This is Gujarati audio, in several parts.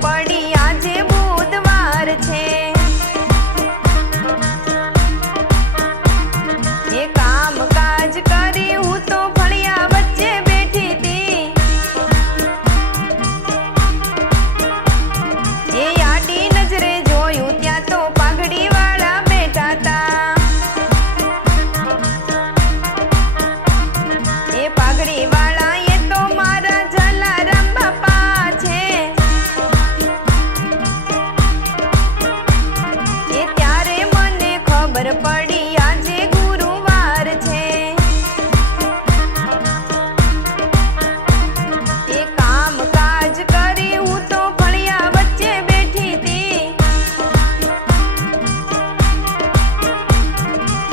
પડી આજે બુધવાર છે। એ કામ કાજ કરી હું તો ફળિયા વચ્ચે બેઠી તી। એ આડી નજરે જોયું ત્યાં તો પાઘડી વાળા બેઠા તા। એ પાઘડી વાળા એ તો મારા જલારામ બાપા છે। એ ત્યારે મને ખબર પડી આજે ગુરુવાર છે। એ કામ કાજ કરી હું તો ફળિયા વચ્ચે બેઠી તી।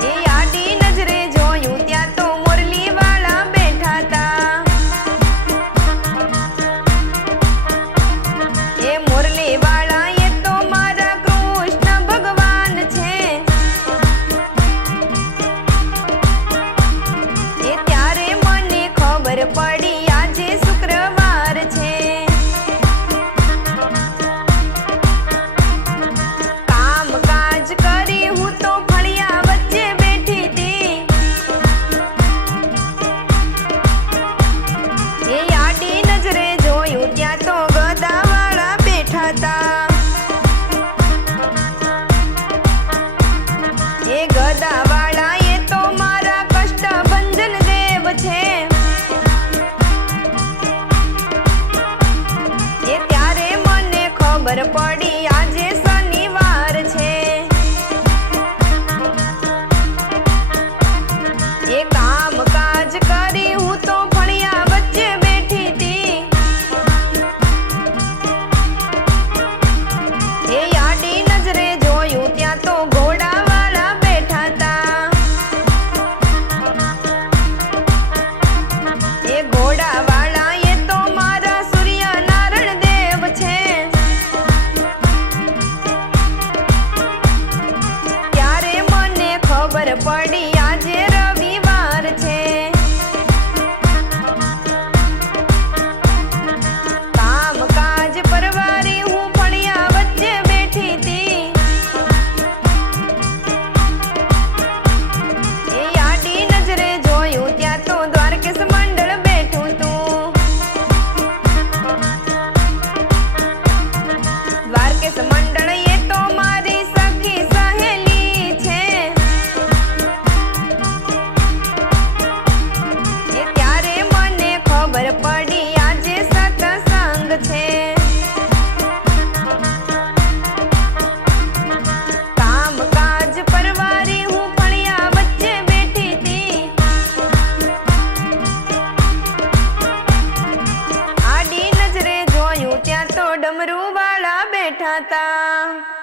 એ આડી નજરે જોયું ત્યાં તો મોરલી વાળા બેઠા તા। એ મોરલી વાળા એ તો મારા કૃષ્ણ ભગવાન છે। એ ત્યારે મને ખબર પડી આજે શુક્રવાર છે। કામ કાજ કરી હું તો ફળિયા વચ્ચે બેઠી તી। એ આડી નજરે જોયું ત્યાં તો ગદા વાળા બેઠા તા। એ ગદા વાળા એ તો મારા કષ્ટભંજન દેવ છે। એ ત્યારે મને ખબર પડી આજે શનિવાર છે। એ કામ કાજ કરી હું તો ફળિયા વચ્ચે બેઠી તી। એ આડી નજરે જોયું ત્યાં તો ઘોડા વાળા બેઠા તા। એ ઘોડા વાળા એ તો મારા સૂર્યનારાયણ દેવ છે। ત્યારે મને ખબર પડી આજે રવિવાર છે। કામ કાજ પરવારી હું ફળિયા વચ્ચે બેઠી તી। એ આડી નજરે જોયું ત્યાં તો દ્વારકેશ મંડળ બેઠું તું। દ્વારકેશ મંડળ એ તો મારી સખી સહેલી છે। એ ત્યારે મને ખબર પડી આજે સત્સંગ છે। કામ કાજ પરવારી હું ફળિયા વચ્ચે બેઠી તી। આડી નજરે જોયું ત્યાં તો ડમરૂ વાળા બેઠા તા।